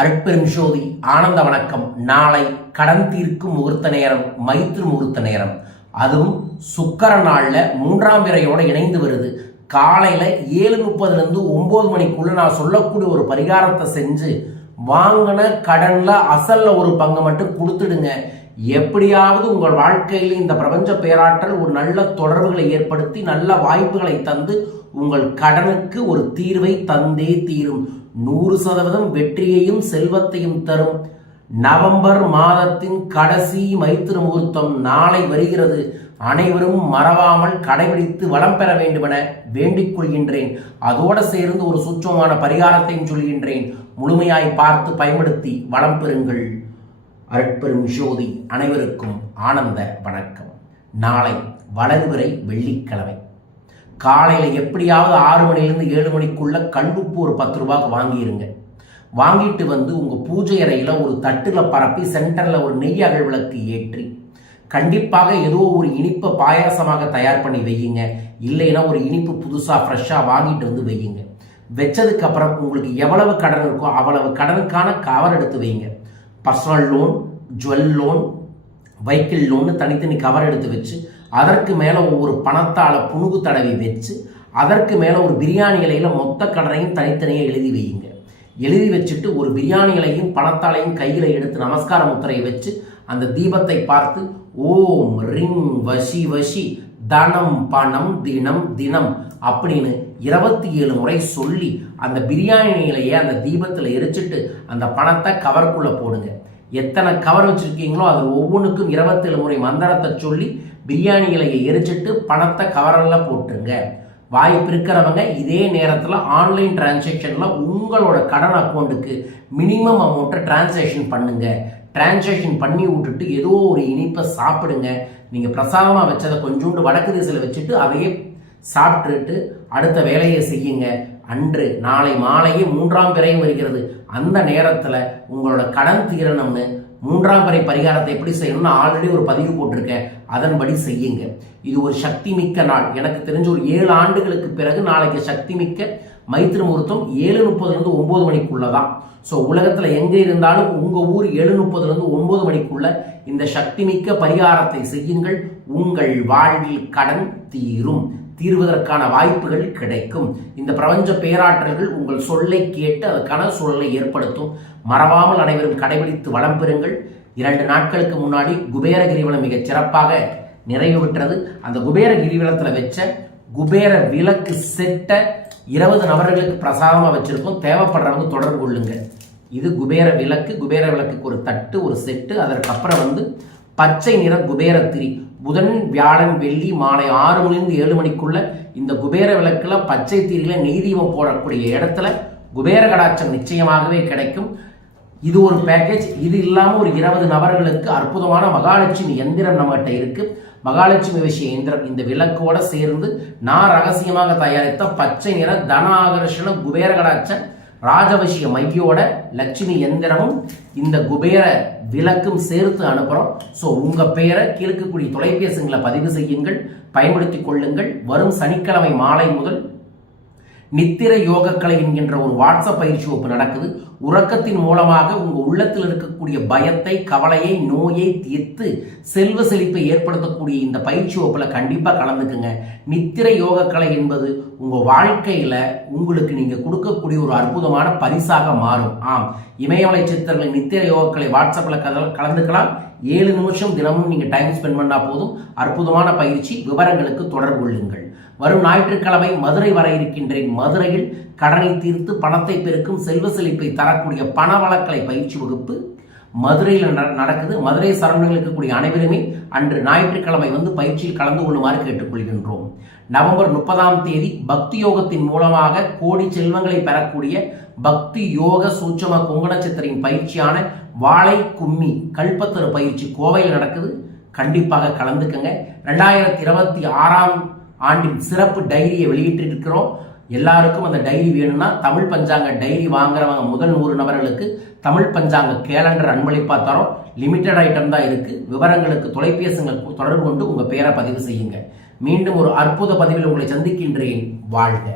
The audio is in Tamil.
அருட்பெரும் ஜோதி ஆனந்த வணக்கம். நாளை கடன் தீர்க்கும் முகூர்த்த நேரம், மைத்ரு முகூர்த்த நேரம். அதுவும் சுக்கர நாளில் 3ஆம் பிறையோடு இணைந்து வருது. காலையில் 7:30 9 மணிக்குள்ள நான் சொல்லக்கூடிய ஒரு பரிகாரத்தை செஞ்சு வாங்கின கடனில் அசல்ல ஒரு பங்கை மட்டும் கொடுத்துடுங்க. எப்படியாவது உங்கள் வாழ்க்கையில் இந்த பிரபஞ்ச பேராற்றல் ஒரு நல்ல தொடர்புகளை ஏற்படுத்தி நல்ல வாய்ப்புகளை தந்து உங்கள் கடனுக்கு ஒரு தீர்வை தந்தே தீரும். 100% வெற்றியையும் செல்வத்தையும் தரும். நவம்பர் மாதத்தின் கடைசி மைத்திரு முகூர்த்தம் நாளை வருகிறது. அனைவரும் மறவாமல் கடைபிடித்து வளம் பெற வேண்டுமென வேண்டிக் கொள்கின்றேன். அதோடு சேர்ந்து ஒரு சூட்சமான பரிகாரத்தையும் சொல்கின்றேன். முழுமையாய் பார்த்து பயன்படுத்தி வளம் பெறுங்கள். அருட்பெரும் ஜோதி அனைவருக்கும் ஆனந்த வணக்கம். நாளை வளர்பிறை வெள்ளிக்கிழமை காலையில் எப்படியாவது 6 மணிலேருந்து 7 மணிக்குள்ள கல்லுப்பு ஒரு 10 ரூபாய்க்கு வாங்கிடுங்க. வாங்கிட்டு வந்து உங்கள் பூஜை அறையில் ஒரு தட்டில் பரப்பி சென்டரில் ஒரு நெய் அகல் விளக்கு ஏற்றி கண்டிப்பாக ஏதோ ஒரு இனிப்பை பாயாசமாக தயார் பண்ணி வையுங்க. இல்லைன்னா ஒரு இனிப்பு புதுசாக ஃப்ரெஷ்ஷாக வாங்கிட்டு வந்து வையுங்க. வச்சதுக்கப்புறம் உங்களுக்கு எவ்வளவு கடன் இருக்கோ அவ்வளவு கடனுக்கான கவர் எடுத்து வைங்க. Personal loan, jewel loan, vehicle லோன்னு தனித்தனி கவர் எடுத்து வச்சு அதற்கு மேலே ஒவ்வொரு பணத்தால் புணுகு தடவி வச்சு அதற்கு மேலே ஒரு பிரியாணி இலையில் மொத்த கடனையும் தனித்தனியாக எழுதி வையுங்க. எழுதி வச்சுட்டு ஒரு பிரியாணி இலையும் பணத்தாலையும் கையில் எடுத்து நமஸ்கார முத்திரையை வச்சு அந்த தீபத்தை பார்த்து ஓம் ரிங் வசி வசி தனம் பணம் தினம் தினம் அப்படின்னு 27 முறை சொல்லி அந்த பிரியாணி இலையை அந்த தீபத்தில் எரிச்சிட்டு அந்த பணத்தை கவருக்குள்ளே போடுங்க. எத்தனை கவர் வச்சுருக்கீங்களோ அது ஒவ்வொன்றுக்கும் 27 முறை மந்திரத்தை சொல்லி பிரியாணி இலையை எரிச்சிட்டு பணத்தை கவரெல்லாம் போட்டுருங்க. வாய்ப்பு இருக்கிறவங்க இதே நேரத்தில் ஆன்லைன் டிரான்சாக்ஷனில் உங்களோட கடன் அக்கௌண்ட்டுக்கு மினிமம் அமௌண்ட்டை டிரான்சாக்ஷன் பண்ணுங்க. டிரான்சாக்ஷன் பண்ணி விட்டுட்டு ஏதோ ஒரு இனிப்பை சாப்பிடுங்க. நீங்கள் பிரசாதமாக வச்சதை கொஞ்சோண்டு வடக்கு திசையில் வச்சுட்டு அதையே சாப்பிட்டுட்டு அடுத்த வேலையை செய்யுங்க. அன்று நாளை மாலையே 3ஆம் பிறை வருகிறது. அந்த நேரத்தில் உங்களோட கடன் தீரணும்னு 3ஆம் பிறை பரிகாரத்தை எப்படி செய்யணும்னு ஆல்ரெடி ஒரு பதிவு போட்டிருக்கேன். அதன்படி செய்யுங்க. இது ஒரு சக்தி மிக்க நாள். எனக்கு தெரிஞ்ச ஒரு 7 ஆண்டுகளுக்கு பிறகு நாளைக்கு சக்தி மிக்க மைத்திரு முகூர்த்தம் 7:30 9 மணிக்குள்ள தான். ஸோ உலகத்தில் எங்கே இருந்தாலும் உங்கள் ஊர் 7:30 9 மணிக்குள்ள இந்த சக்தி மிக்க பரிகாரத்தை செய்யுங்கள். உங்கள் வாழ்வில் கடன் தீரும். தீர்வதற்கான வாய்ப்புகள் கிடைக்கும். இந்த பிரபஞ்ச பேராற்றல்கள் உங்கள் சொல்லை கேட்டு அதுக்கான சூழலை ஏற்படுத்தும். மறவாமல் அனைவரும் கடைபிடித்து வளம் பெறுங்கள். 2 நாட்களுக்கு முன்னாடி குபேர கிரிவலம் மிக சிறப்பாக நிறைவு பெற்றது. அந்த குபேர கிரிவலத்தில் வச்ச குபேர விளக்கு செட்டை 20 நபர்களுக்கு பிரசாதமாக வச்சிருக்கோம். தேவைப்படுறவங்க தொடர்பு கொள்ளுங்க. இது குபேர விளக்கு. குபேர விளக்குக்கு ஒரு தட்டு, ஒரு செட்டு. அதற்கப்புறம் பச்சை நிற குபேர திரி. புதன், வியாழன், வெள்ளி மாலை 6 மணிலிருந்து 7 மணிக்குள்ள இந்த குபேர விளக்குல பச்சை திரியில நெய் தீபம் போடக்கூடிய இடத்துல குபேர கடாட்சம் நிச்சயமாகவே கிடைக்கும். இது ஒரு பேக்கேஜ். இது இல்லாமல் ஒரு 20 நபர்களுக்கு அற்புதமான மகாலட்சுமி எந்திரம் நம்மகிட்ட இருக்கு. மகாலட்சுமி விஷய எந்திரம் இந்த விளக்கோட சேர்ந்து நான் ரகசியமாக தயாரித்த பச்சை நிற தன ஆகர்ஷண குபேர கடாட்ச ராஜவசிய மையோட லட்சுமி எந்திரமும் இந்த குபேர விளக்கும் சேர்த்து அனுப்புகிறோம். ஸோ உங்கள் பேரை கீழ்க்கக்கூடிய தொலைபேசிகளை பதிவு செய்யுங்கள், பயன்படுத்திக் கொள்ளுங்கள். வரும் சனிக்கிழமை மாலை முதல் நித்திர யோகக்கலை என்கின்ற ஒரு வாட்ஸ்அப் பயிற்சி வகுப்பு நடக்குது. உறக்கத்தின் மூலமாக உங்கள் உள்ளத்தில் இருக்கக்கூடிய பயத்தை, கவலையை, நோயை தீர்த்து செல்வ செழிப்பை ஏற்படுத்தக்கூடிய இந்த பயிற்சி வகுப்பில் கண்டிப்பாக கலந்துக்குங்க. நித்திர யோகக்கலை என்பது உங்கள் வாழ்க்கையில் உங்களுக்கு நீங்கள் கொடுக்கக்கூடிய ஒரு அற்புதமான பரிசாக மாறும். ஆம், இமயமலை சித்தர்களின் நித்திர யோகக்கலை வாட்ஸ்அப்பில் கலந்துக்கலாம். 7 நிமிஷம் தினமும் நீங்கள் டைம் ஸ்பெண்ட் பண்ணால் போதும். அற்புதமான பயிற்சி. விவரங்களுக்கு தொடர்பு கொள்ளுங்கள். வரும் ஞாயிற்றுக்கிழமை மதுரை வர இருக்கின்றேன். மதுரையில் கடனை தீர்த்து பணத்தை பெருக்கும் செல்வ செழிப்பை தரக்கூடிய பணவளக்கலை பயிற்சி வகுப்பு மதுரையில் நடக்குது. மதுரை சரௌண்டிங்கில் இருக்கக்கூடிய அனைவருமே அன்று ஞாயிற்றுக்கிழமை பயிற்சியில் கலந்து கொள்ளுமாறு கேட்டுக்கொள்கின்றோம். நவம்பர் 30ஆம் தேதி பக்தி யோகத்தின் மூலமாக கோடி செல்வங்களை பெறக்கூடிய பக்தி யோக சூட்சம கொங்கண சித்தரின் பயிற்சியான வாழை கும்மி கல்பத்தரு பயிற்சி கோவையில் நடக்குது. கண்டிப்பாக கலந்துக்கங்க. 2026ஆம் ஆண்டின் சிறப்பு டைரியை வெளியிட்டிருக்கிறோம். எல்லாருக்கும் அந்த டைரி வேணும்னா தமிழ் பஞ்சாங்க டைரி வாங்குறவங்க முதல் 100 நபர்களுக்கு தமிழ் பஞ்சாங்க கேலண்டர் அன்பளிப்பா தரோம். லிமிட்டட் ஐட்டம் தான் இருக்கு. விவரங்களுக்கு தொலைபேசிகளை தொடர்பு கொண்டு உங்க பேரை பதிவு செய்யுங்க. மீண்டும் ஒரு அற்புத பதிவில் உங்களை சந்திக்கின்றேன். வாழ்க.